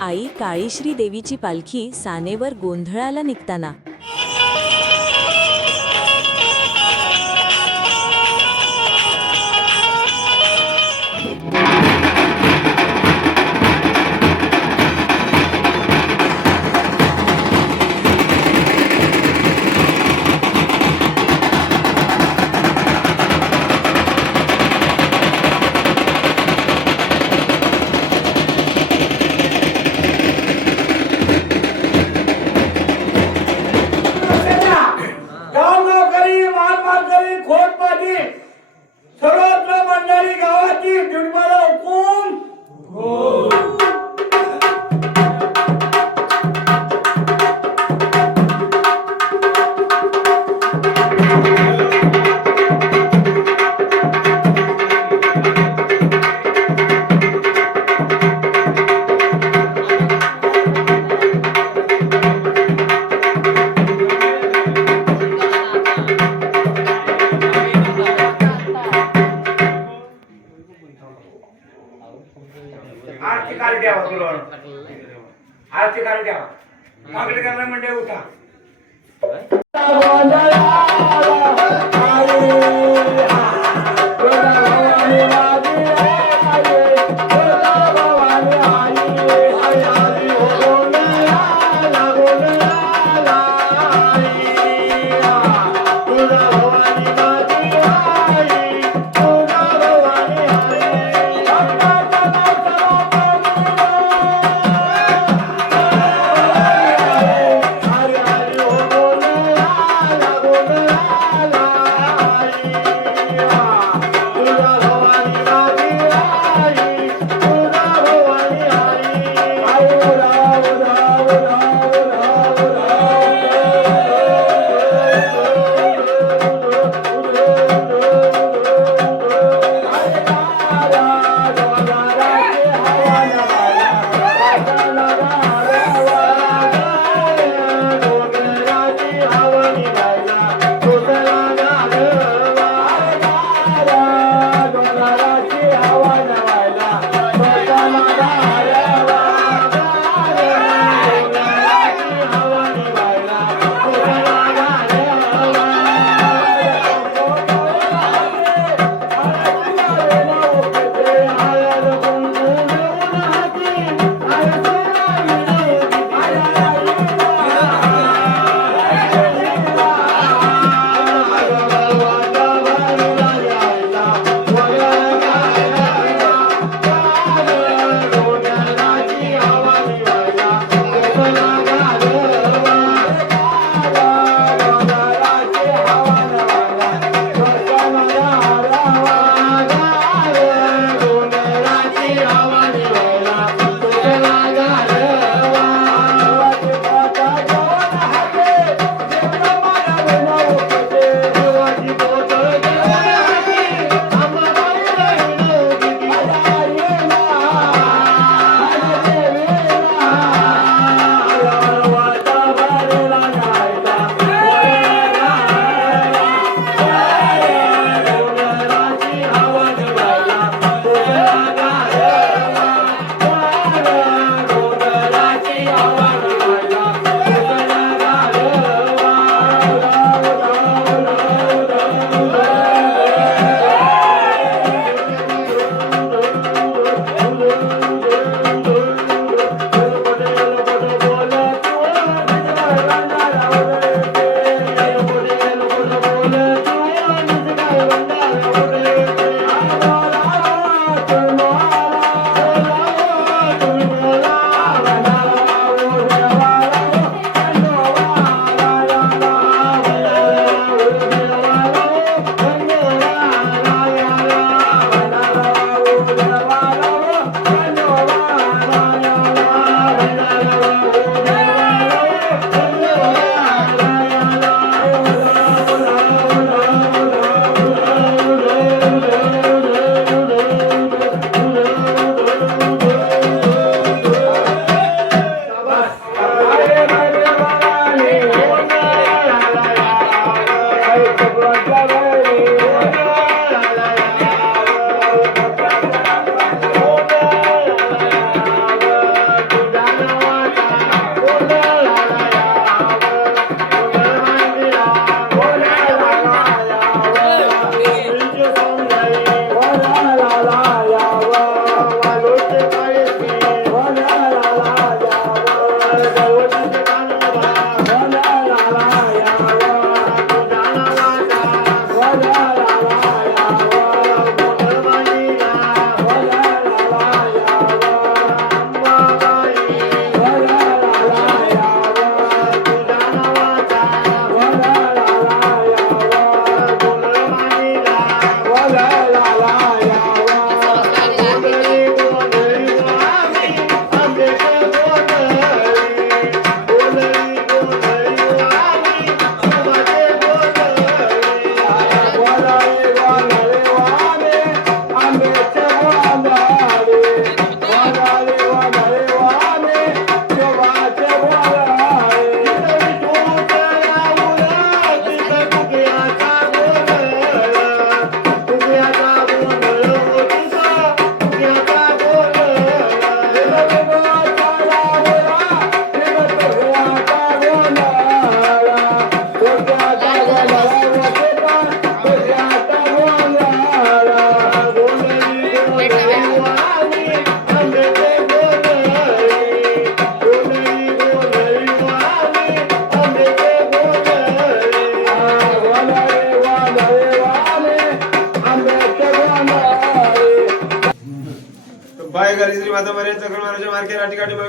आई काळीश्री देवीची पालखी सानेवर गोंधळाला निघताना सर्वत्र मंडळी गावाची जुडमाला हुकूम आरती काढ द्यावा तुला आरती काढ द्यावा मागणी करणार म्हणजे उठा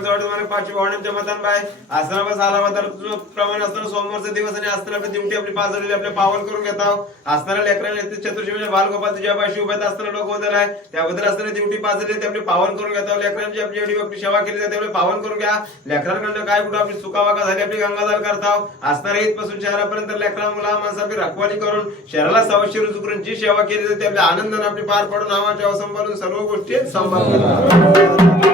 तुम्हाला पाचवी भावनांच्या मतान बाय असताना बस आला तर प्रमाणे असताना सोमवारचा दिवस आणि असताना आपली ड्युटी आपली पाच झालेली आपल्या पावन करून घेत आहोत. असताना लेकरांना चतुर्थी म्हणजे बालगोपाल तुझ्या बाशी उभ्यात असताना लोक बदल आहे त्याबद्दल असताना ड्युटी पाच झाली ते आपली पावन करून घेत आहोत. लेकरांची आपली एवढी आपली सेवा केली जाते आपली पावन करून घ्या. लेकरांकडनं काय कुठं आपली चुकावाका झाली आपली गंगाजल करताव. असताना इथपासून शहरापर्यंत लेकरा मुला माणसं आपली रखवाली करून शहराला सवशी रुजू करून जी सेवा केली जाते आपल्या आनंदाने आपली पार पडून नावाच्या सांभाळून सर्व गोष्टी सांभाळतात.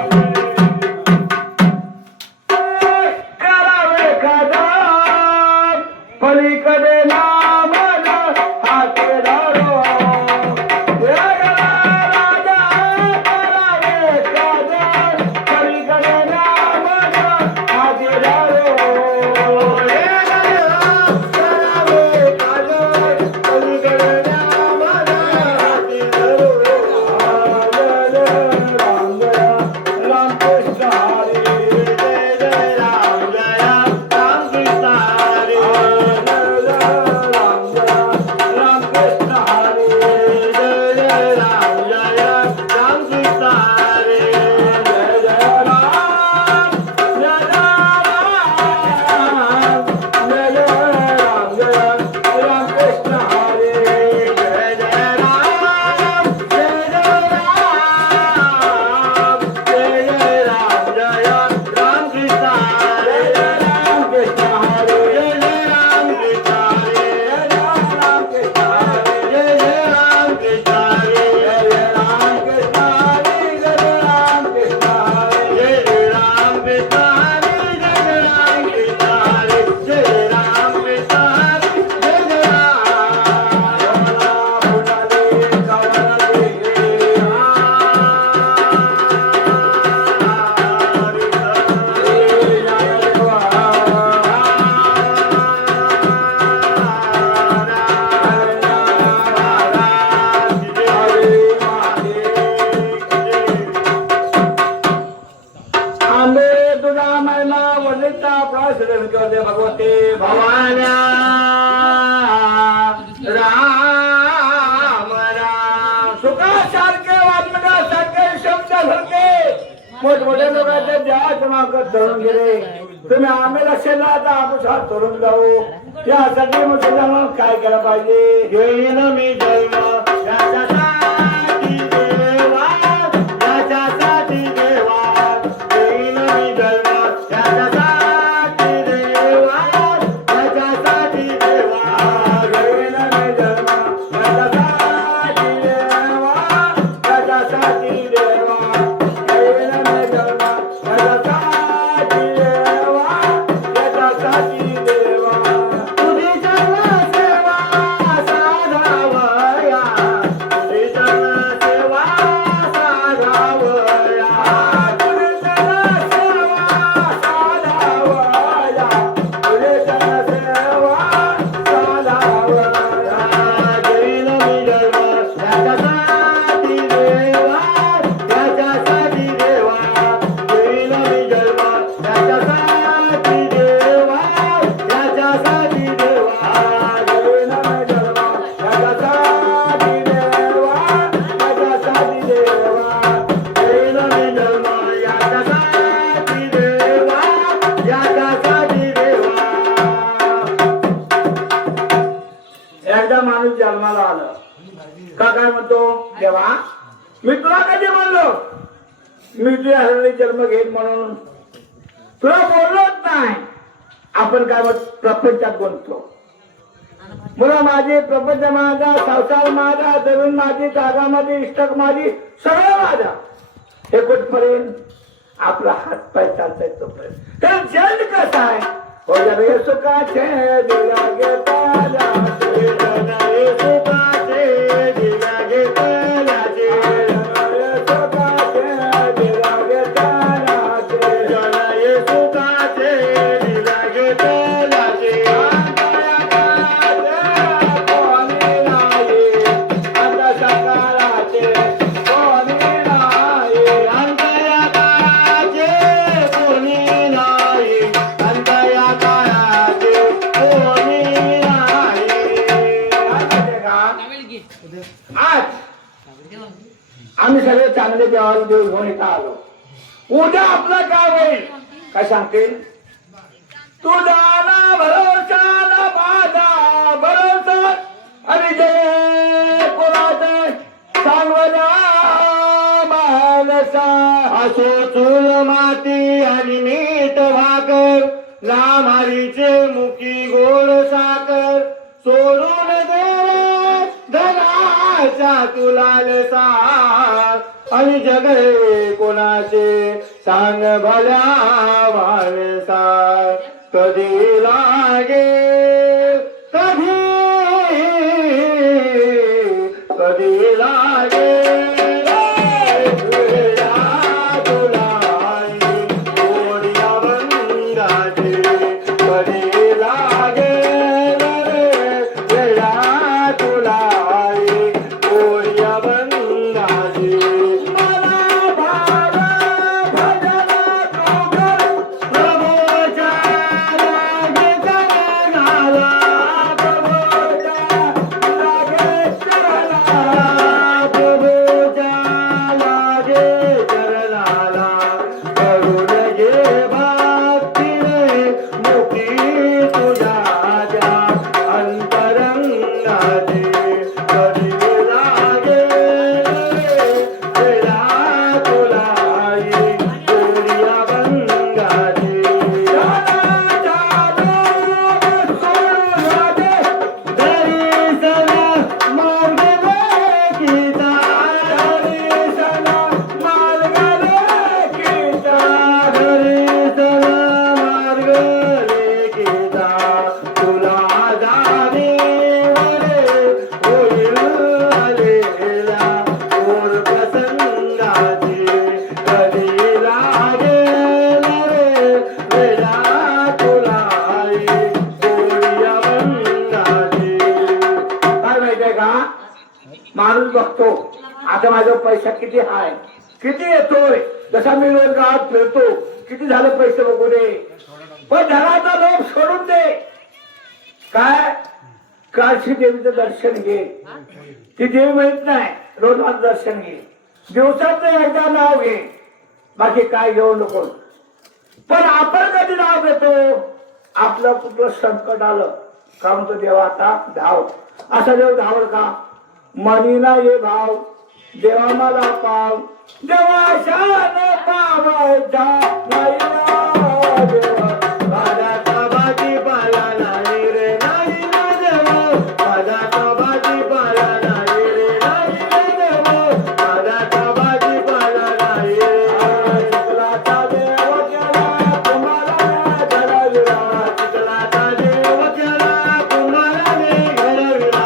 पलीकडे नाम हात धरो राजा करावे काजल पलीकडे नाम हात धरो करावे काजल पलीकडे नाम हात धरो राम राम कृष्ण हरी जय जय राम कृष्ण हरी भगवते भवान्या राम राम सुखासारखे वाचनासारखे शब्दासारखे मोठमोठ्या लोकांच्या ज्या क्रमांक धरून गेले तुम्ही आम्हाला शेला आता आपण धरून जाऊ त्यासाठी मुसलमान काय केलं पाहिजे घेईन मी जन्म माणूस जन्माला आलं का काय म्हणतो देवा मी तुला कधी म्हणलो मी तुझ्या हरणी जन्म घेईन म्हणून तुला बोललोच नाही. आपण काय प्रपंचात बोलतो मुला माझे प्रपंच माझा संसार माझा धरून माझी जागा माझी इष्टक माझी सगळं माझा हे कुठपर्यंत आपला हात पाय चालताय तोपर्यंत तर जल कसं आहे हो रे सुखाचे दिला घेता सुखाचे दिला घेता आम्ही सगळे चांगले देवाला देव घेऊन इथं आलो. उद्या आपलं काय होईल काय सांगते तुझा ना भरोसा ना माझा भरोसा आणि जय कोणाचा सांगला मानसा असो चूल माती आणि मीठ भाकर लामारीचे मुकी गोड साखर सोडून दे धनाचा तुलाल सार आणि जगे कोणाचे सांग भल्या माणसा कधी लागे कधी कधी लागे माणूस बघतो आता माझा पैसा किती आहे किती येतोय जसा मी रोज गावात फिरतो किती झालं पैसे बघू दे पण धनाचा लोभ सोडून दे काय काळशी देवीचं दर्शन घे ती देवी माहित नाही रोज माझं दर्शन घे दिवसात एकदा नाव घे बाकी काय घेऊ नको पण आपण कधी नाव घेतो आपलं कुठलं संकट आलं का म्हणतो देवा आता धाव असा देव धावल का मनीना ये भाव देवा मला पाव देवा शान पावायचा नाही ना देवा बाजाचा भाजीपाला नाही रे नाही ना देव बाजाचा भाजीपाला नाही रे नाही ना देव बाजाचा भाजीपाला नाही रे चिखलाचा देव केला तुम्हाला घडविला चिखलाचा देव केला तुम्हाला घडविला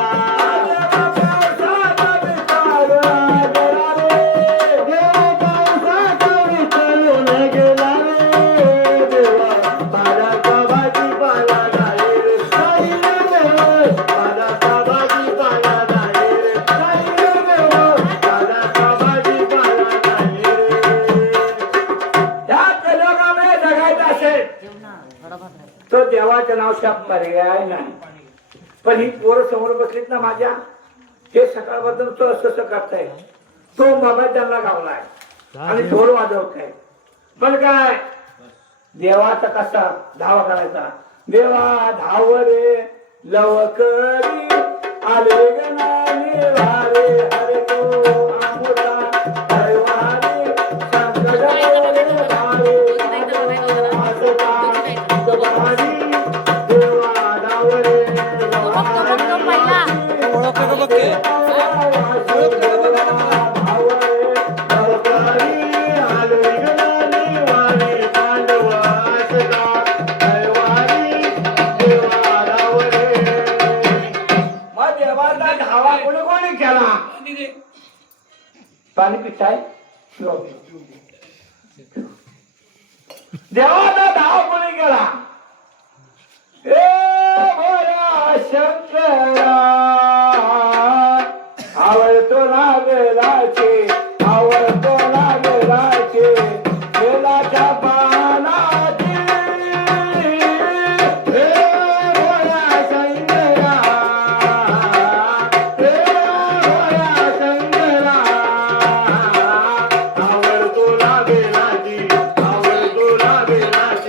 तो देवाच्या नावशा पर्याय नाही पण ही पोरं समोर बसलीत ना माझ्या हे सकाळपासून तो असं करताय तो बाबा त्यांना गावलाय आणि ढोल वाजवताय पण काय देवाचा कसा धावा करायचा देवा धाव रे लवकरी आले गणाने वारे हरे तो आमोता दैवाने संकट भारे पाणी पिताय देवाचा धाव कोणी केला ए भोळा शंकरा आवडतो नागलाचे आवडतो नागलाचे बेलाच्या पानाची हे भोळा शंकरा हे भोळा शंकरा आवडतो लागेलाची आवडतो लागेलाची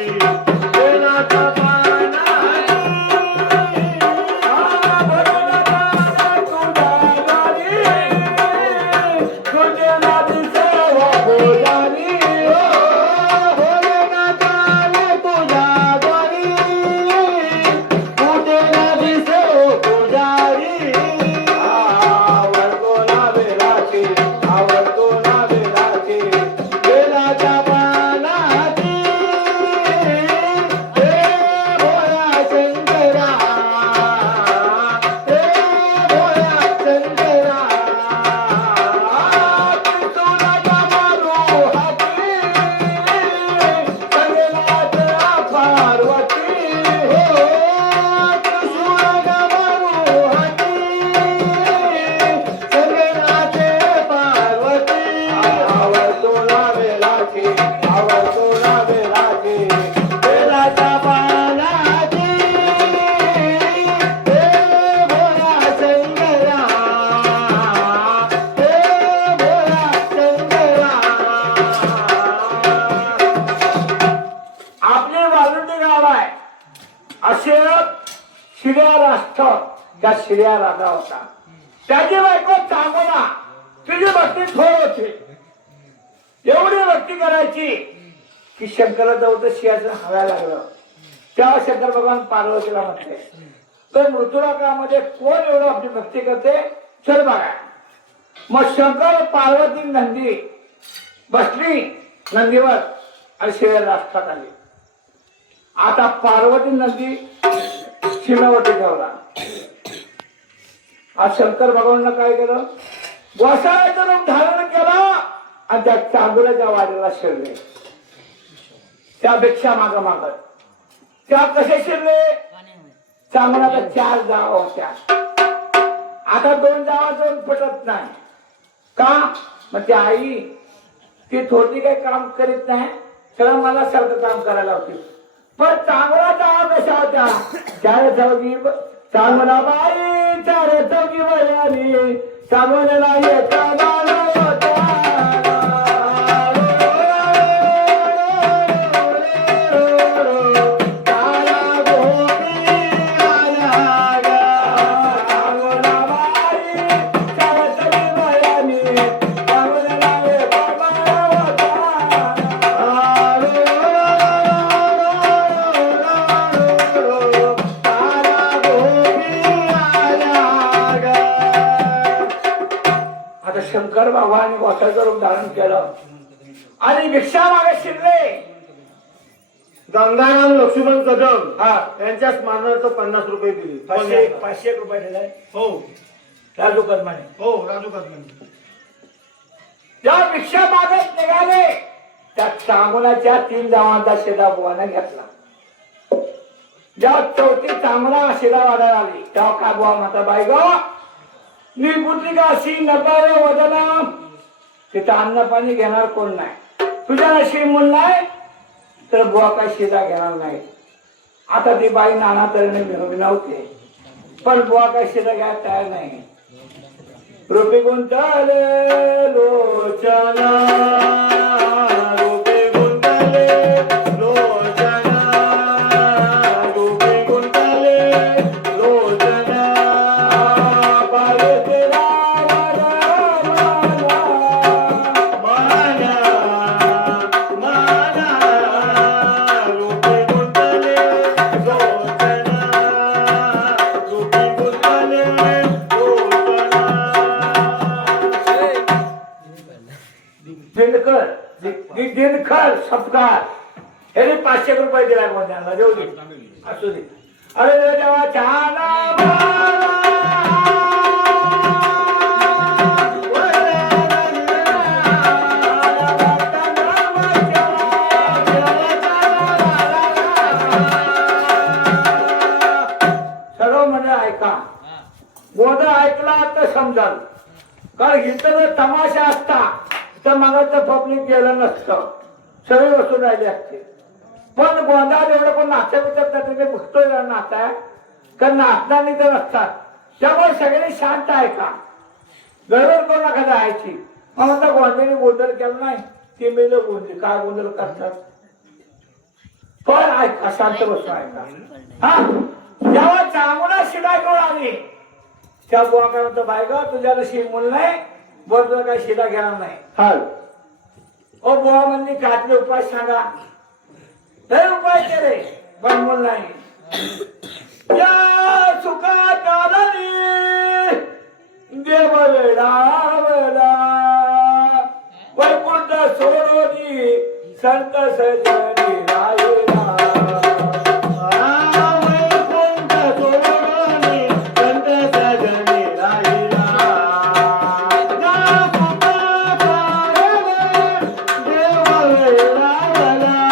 असे शिर्या राष्ट्र त्या शिर्या राजा होता. त्याची बायको चांगला, तुझी भक्ती थोर होती. एवढी भक्ती करायची की शंकराजवळ शियाचं हवायला लागलं. तेव्हा शंकर भगवान पार्वतीला म्हणते, तर मृत्यूराकामध्ये कोण एवढं आपली भक्ती करते, चल बघा. मग शंकर पार्वती नंदी बसली नंदीवर आणि शिर्या राष्ट्रात आली. आता पार्वती नंदी सीमेवरती ठेवला. आज शंकर भगवान काय केलं, गोसाळ्याचं रूप धारण केलं आणि त्या चांदुल्याच्या वाडीला शिरले. त्यापेक्षा माग त्या कसे शिरले, चांगला 4 जावा होत्या. आता 2 जावा जाऊन पटत नाही का, मग ती आई ती थोडी काही काम करीत नाही, सगळं मला सारखं काम करायला होती. पण चांगला जावा कशा होत्या, 4 चौघी चांगला बाई 4 चौघी बयानी चांगल्याला येता बाळा होता. शंकर भगवान गोसाळ्याचं रूप धारण केलं आणि भिक्षा मागे शिरले. गंगाराम लक्ष्मण कदम यांच्या स्मरणार्थ 50 रुपये दिले. 500 रुपये दिले. हो राजू कदमाने. हो राजू कदम. त्या भिक्षा मागत निघाले. त्या चांगुलाच्या 3 जावांचा शिदा बुवाने घेतला. जेव्हा 4थी चांगला शिदा वाढायला आली तेव्हा काय बुवा म्हणता, बाई ग निर्पुत्रिका अशी 90 वजन, तिथं अन्न पाणी घेणार कोण नाही. तुझ्या नशीब मूल नाही तर बुवा काय शिदा घेणार नाही. आता ती बाई नाना तऱ्हेने विनवते, पण बुवा काय शिदा घ्यायला तयार नाही. रूपी गुंतले लोचना, रूपी गुंतले लोचना, रूपी गुंतले लोचना. दिनकर सत्कार हे 500 रुपये दिला त्यांना. देऊ दे, असू दे. अरे देवा छान सर्व म्हणजे ऐका, गोद ऐकला तर समजाल. कारण इथं तमाशा असता तर मगाचं पब्लिक गेलं नसतं, सगळे बसून राहिले असते. पण गोंधळ एवढं पण नाचता बिचत नाही, ते बघतोय नाचा, कारण नाचणारी तर असतात. त्यामुळे सगळे शांत ऐका, गडबड करू नका जायची. मग म्हणता गोंधळी गोंधळ केला नाही, ती मेलं गोंधळी काय गोंधळ करतात. पण ऐका, शांत बसून ऐका. हा जेव्हा चांगला शिडा घेऊन आली त्या बुवा काय म्हणतो, बाय ग तुझ्या नशीब मूल नाही, बोल तुला काही शिदा घेणार नाही. हा ओ बुवा म्हणजे कातले उपाय सांगा. लय उपाय केले पण मूल नाही. या सुखात आलानी देव वेळा वेळा वैकुंठ सोडोनी संत सजनी राहिला. देव वेळा वेळा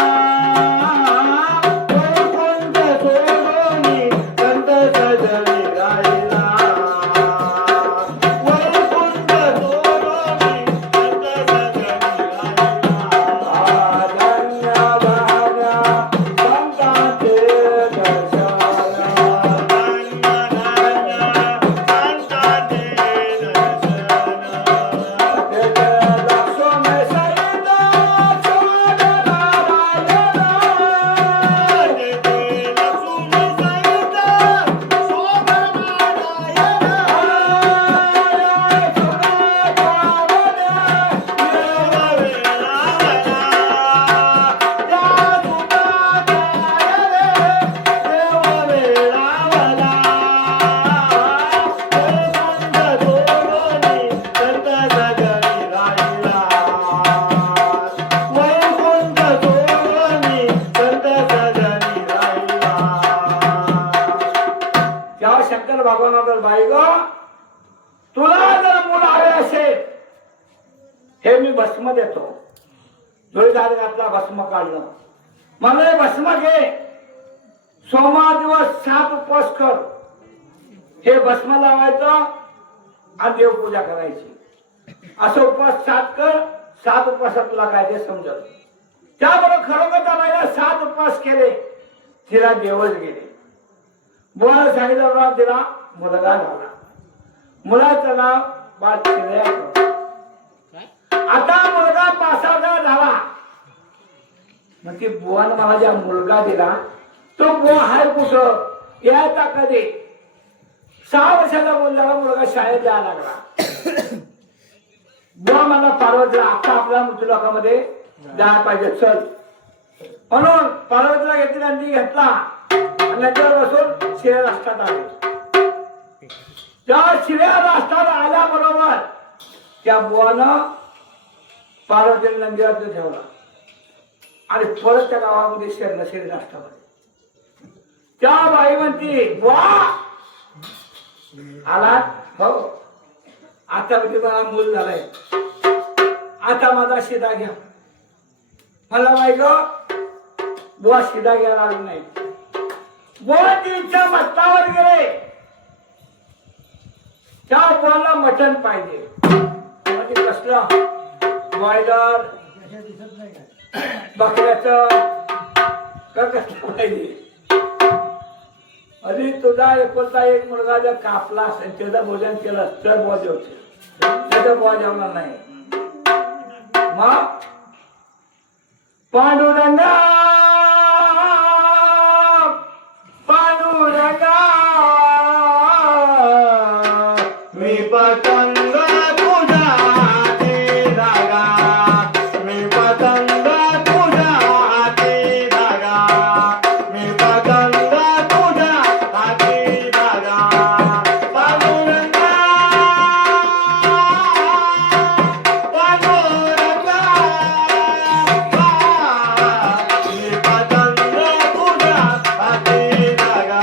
भस्म देतो. जोडीदार घातला, भस्म काढलं. मला हे भस्म घे, सोमवार दिवस 7 उपवास कर. हे भस्म लावायचं आणि देवपूजा करायची. असं उपवास 7 कर. 7 उपवासात तुला काय ते समजत. त्याबरोबर खरोखर त्याला 7 उपवास केले, तिला देवच गेले. बुवाला सांगितलं, तिला मुलगा झाला. मुलाचं नाव बाळ चिरया ठेवलं. आता मुलगा 5-6 झाला. मग ती बुवानं मला ज्या मुलगा दिला तो बुवा हाय कुठं, यायचा कधी. 6 वर्षाचा मुलगा मुलगा शाळेत जायला लागला. बुवा मला पार्वतीला आता आपल्या मृत्यूलोकामध्ये जायला पाहिजे, चल म्हणून पार्वतीला घेतली. नंदी घेतला आणि नंतर बसून शिळे राष्ट्रात आले. त्या शिळ्या राष्ट्रात आल्याबरोबर त्या बुवानं पार्वतीला नंदीवर ठेवला आणि परत त्या गावामध्ये शिरला, शिळे राष्ट्रामध्ये. त्या बाई म्हणती, बुवा आला हो, आता म्हणजे मला मूल झालंय, आता माझा शिदा घ्या. मला बाई ग, बुवा शिदा घ्यायला आला नाही. बुवा तिच्या मतावर गेले. त्या बुवाला मटण पाहिजे. म्हणजे कसलं, बॉयलर बकऱ्याचं का कसलं पाहिजे. अरे तुझा एकुलता एक मुलगा जर कापला असेल, त्याचं भोजन केलं तर बुवा जेवते, त्याचं बुवा जेवणार नाही. मग पांडुरंगा पांडुरंगा मी पतंग तुझ्या हाती धागा, मी पतंग तुझ्या हाती धागा, मी पतंग तुझ्या हाती धागा. पांडुरंगा पांडुरंगा मी पतंग तुझ्या हाती धागा,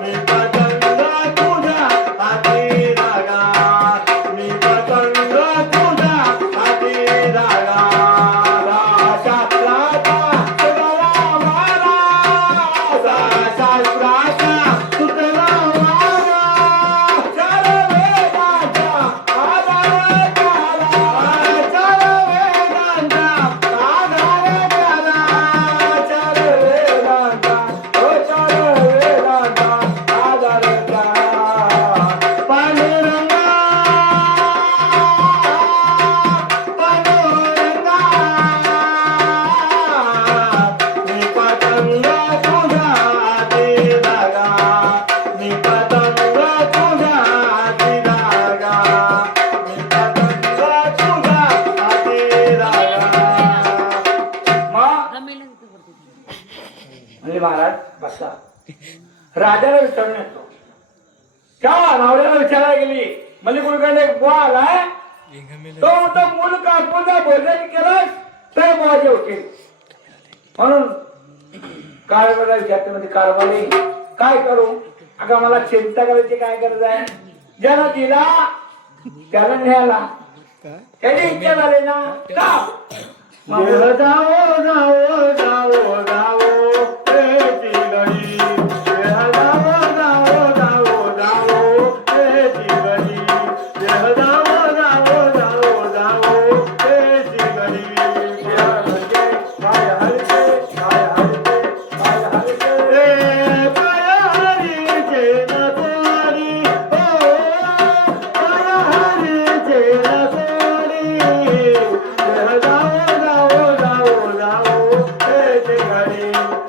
मी पतंग तुझ्या हाती धागा, मी पतंग तुझ्या हाती धागा. शास्त्राचा सुतला मारा, शास्त्राचा सुतला मारा, चार वेदांचा आधार त्याला, चार वेदांचा आधार त्याला, चार वेदांचा, हो चार वेदांचा आधार त्याला. पांडुरंगा पांडुरंगा मी पतंग तुझ्या हाती धागा, मी पतंग तुझ्या हाती धागा, मी पतंग तुझ्या हाती धागा. मग म्हणजे महाराज बसा. राजाला विचारून येतो. त्या रावल्याला विचारायला गेली. म्हणजे कुलकर्णी एक बुवा आलाय, तो म्हणतो मूल कापून भोजन केलं तर बुवा जेवतील. म्हणून कारभारला विचारते, म्हणजे कारभारी काय करू. अगं मला चिंता करायची काय गरज आहे. ज्याला दिला त्याला न्यायला, त्याची इच्छा झाली ना का मग देह जाओ जाओ जाओ जाओ तेची गडी, देह जाओ जाओ जाओ जाओ तेची गडी, देह जाओ जाओ जाओ जाओ तेची गडी. पाय हलके पाय हलके पाय हलके रे पाय हरीचे नकोरी, हो पाय हरीचे नकोरी, देह जाओ जाओ जाओ जाओ तेची गडी,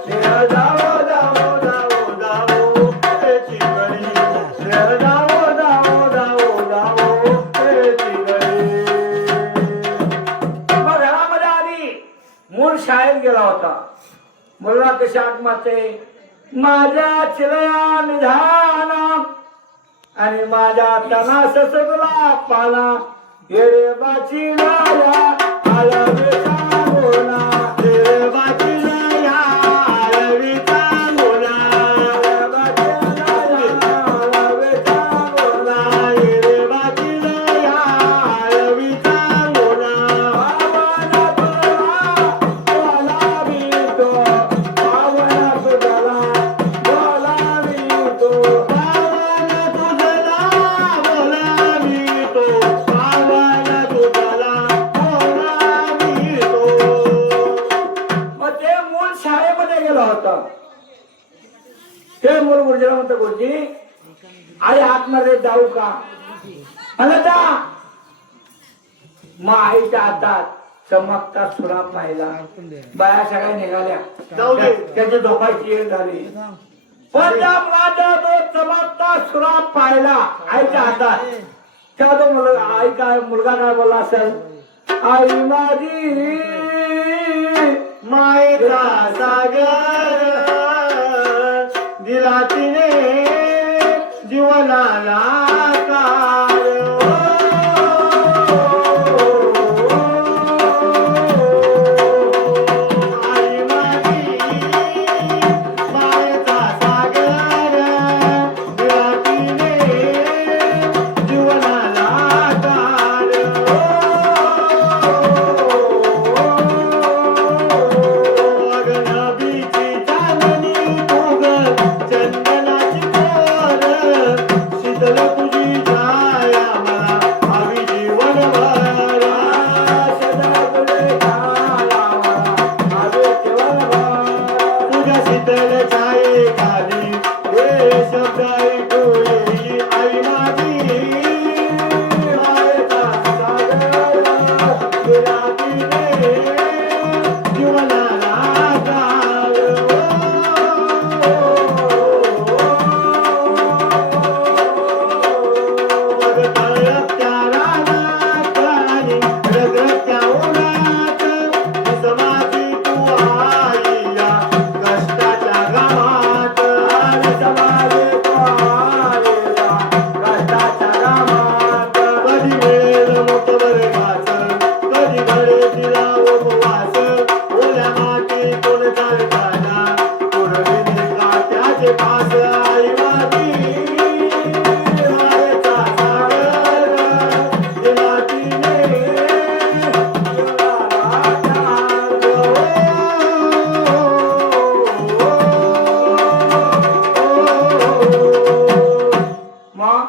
देह जाओ जाओ जाओ जाओ तेची गडी, देह जाओ जाओ जाओ जाओ तेची गडी. मग घरामध्ये आली. मूळ शाळेत गेला होता. मुलगा कशा आत्माचे, माझ्या चिलया निधाना आणि माझ्या तना ससगला पाना, येरे बाची लाया आलवेचा बोला, रे बाजीला या रवीचा बोला, येरे बाची लाया आलवेचा बोला, रे बाजीला या रवीचा बोला, मुलगा होता. ते मूळ गुरुजीला म्हणतो, गुरुजी आई आतमध्ये जाऊ का? म्हणलं जा. मग आईच्या हातात चमकता सुरा पाहिला. बाया सगळ्या निघाल्या, जाऊ दे. त्याची झोपायची वेळ झाली. पण त्या मुलाचा तो चमकता सुरा पाहिला आईच्या हातात. तेव्हा तो मुलगा काय बोलला असेल, आई माझी मायेचा सागर दिला तिने जीवनाला कार. आई माझी मायेचा सागर दिला तिने जीवनाला कार. नबीची चांदणी तू ग चंदनाची कोर. शीतल तुझी छाया मला हवी जीवनभर. तुझ्या शीतल छाये खाली हे शब्द ऐकू येई. आई माझी मायेचा सागर दिला तिने जीवनाला कार. रगरगत्या रानात आणि रगरगत्या उन्हात समाधी तू आई या कष्टाच्या गावात. समाधी तू आई या कष्टाच्या गावात. कधी वेळ मोठवर घास, कधी घडे तिला उपवास. ओल्या मातीतून चालताना पुरविले काट्याचे पास. आई माझी मायेचा सागर दिला तिने मग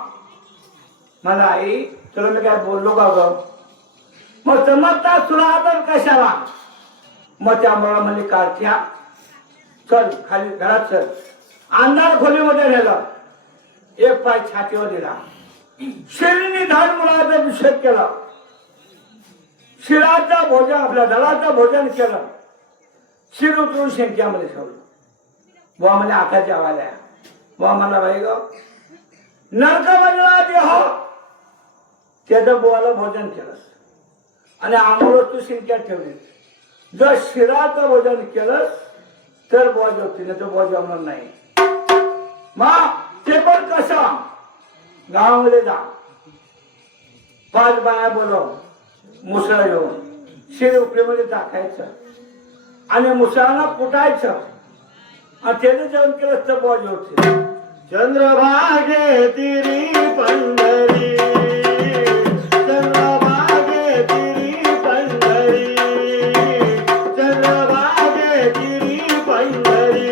मला आई तुला मी काय बोललो का ग? मग चमकता तुला तर कशाला? मग त्या मला म्हणली कारच्या चल खाली घरात चल. अंधार खोलीमध्ये नेलं, एक पाय छातीवर दिला, शिरीने धाड मुलाचा अभिषेक केला, शिराचं भोजन आपल्या दलाचं भोजन केलं, शिर उतरून शेंक्यामध्ये ठेवलं. बुवा म्हणजे आता जेवायला. बुवा मला बाई ग नरक बनला देह, त्याचं बुवाला भोजन केलं आणि आंघोळ तू शिंक्यात ठेवली. जर शिराचं भोजन केलं तर बुवा जेवते, नाही तर बुवा जेवणार नाही. मग ते पण कसं? गावामध्ये जा, 5 बाया बोलव, मुसळ घेऊन शिर उकळीमध्ये टाकायचं आणि मुसळाला कुटायचं आणि त्याचं जेवण केलं तर बुवा जेवते. चंद्रभागे तिरी पंढरी. चंद्रभागे तिरी पंढरी. चंद्रभागे तिरी पंढरी.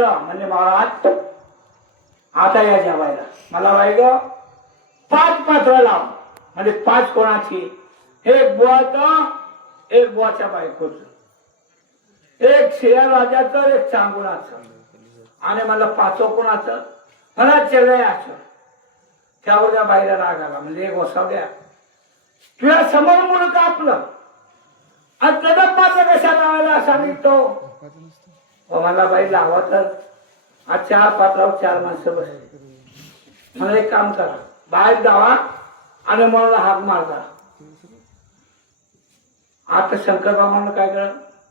म्हणजे महाराज आता या जेवायला. मला बाई ग 5 पात्र लाव, म्हणजे 5 कोणाची एक बुवाचं एक बुवाच्या बायकोचं, एक शिया राजाचं एक चांगुणाचं, आणि मला पाचो कोणाचं मला चेलयाचं. त्यावर त्या बाईला राग आला, म्हणजे एक वसावड्या तुझ्या समोर मुलं कापलं आणि त्याचा पात्र कशा लावायला सांगिततो. मला बाई लावा तर आज 4 पात्रावर 4 माणसं बसली. मला एक काम करा, बाहेर जावा आणि मला हाक मारता. आता शंकर भगवान काय करा,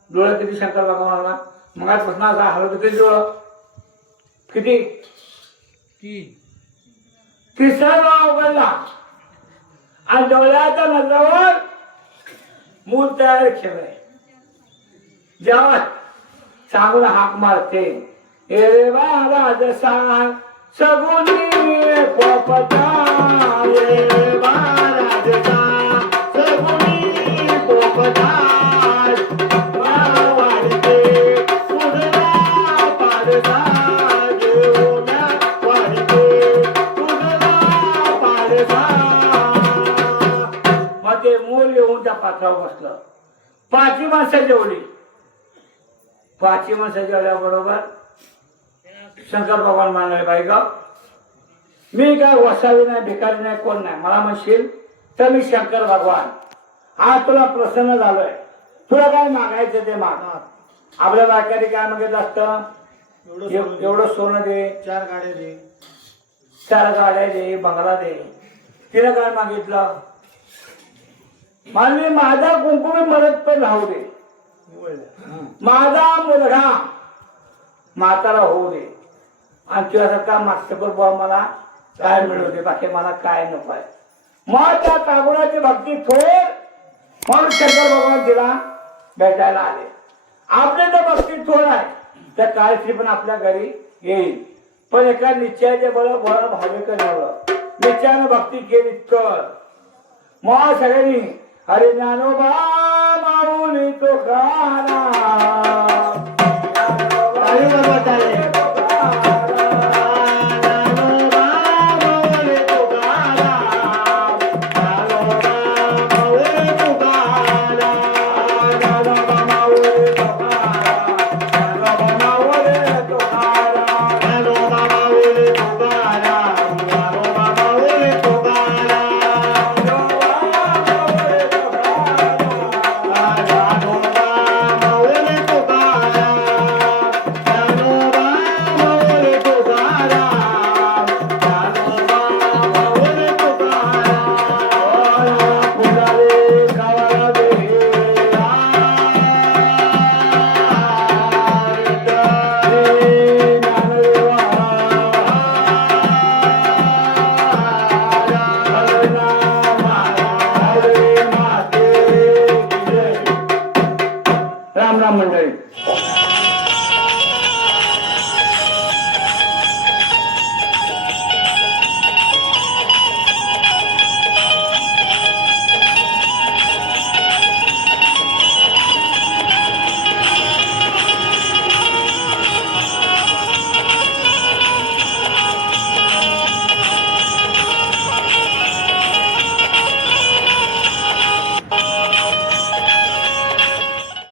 डोळं किती शंकर भगवानाला मग आजपासून असा हलवतो किती डोळं, किती 3रा डोळा उघडला आणि डोळ्याच्या नजरावर मूल तयार केलंय. जेव्हा चांगला हाक मारते, ए बाळा जसा सगुनी पोपटा, ए बाळा जसा सगुनी पोपटा, वाढते तुझला पारसा, जेवण्या वाढते तुझला पारसा. मग ते मूल येऊन त्या पात्रावर बसलं. 5 माणसं जेवली. 5 माणसं जेवल्याबरोबर शंकर भगवान म्हणाले, बाई ग मी काय वसावी नाही, भिकारी नाही, कोण नाही. मला म्हणशील तर मी शंकर भगवान, आज तुला प्रसन्न झालोय, तुला काय मागायचं ते माग. आपल्या बायकाने काय मागितलं असतं, एवढं सोनं दे, 4 गाड्या दे, 4 गाड्या दे, बंगला दे. तिने काय मागितलं, मला माझा कुंकुमी मरत पण राहू दे, माझा मुलगा म्हातारा होऊ दे, आणि तुझ्यासारखा मागचं बुवा मला काय मिळू दे, बाकी मला काय नको आहे. मग त्या कागुणाची भक्ती थोर म्हणून शंकर भगवान तिला भेटायला आले. आपले तर भक्ती थोर आहे, त्या काळश्री पण आपल्या घरी येईल, पण एका निश्चयाचे बळ भावे करावं, निश्चयानं भक्ती केली तर. मग सगळ्यांनी हरे ज्ञानोबा माऊली तो गाणा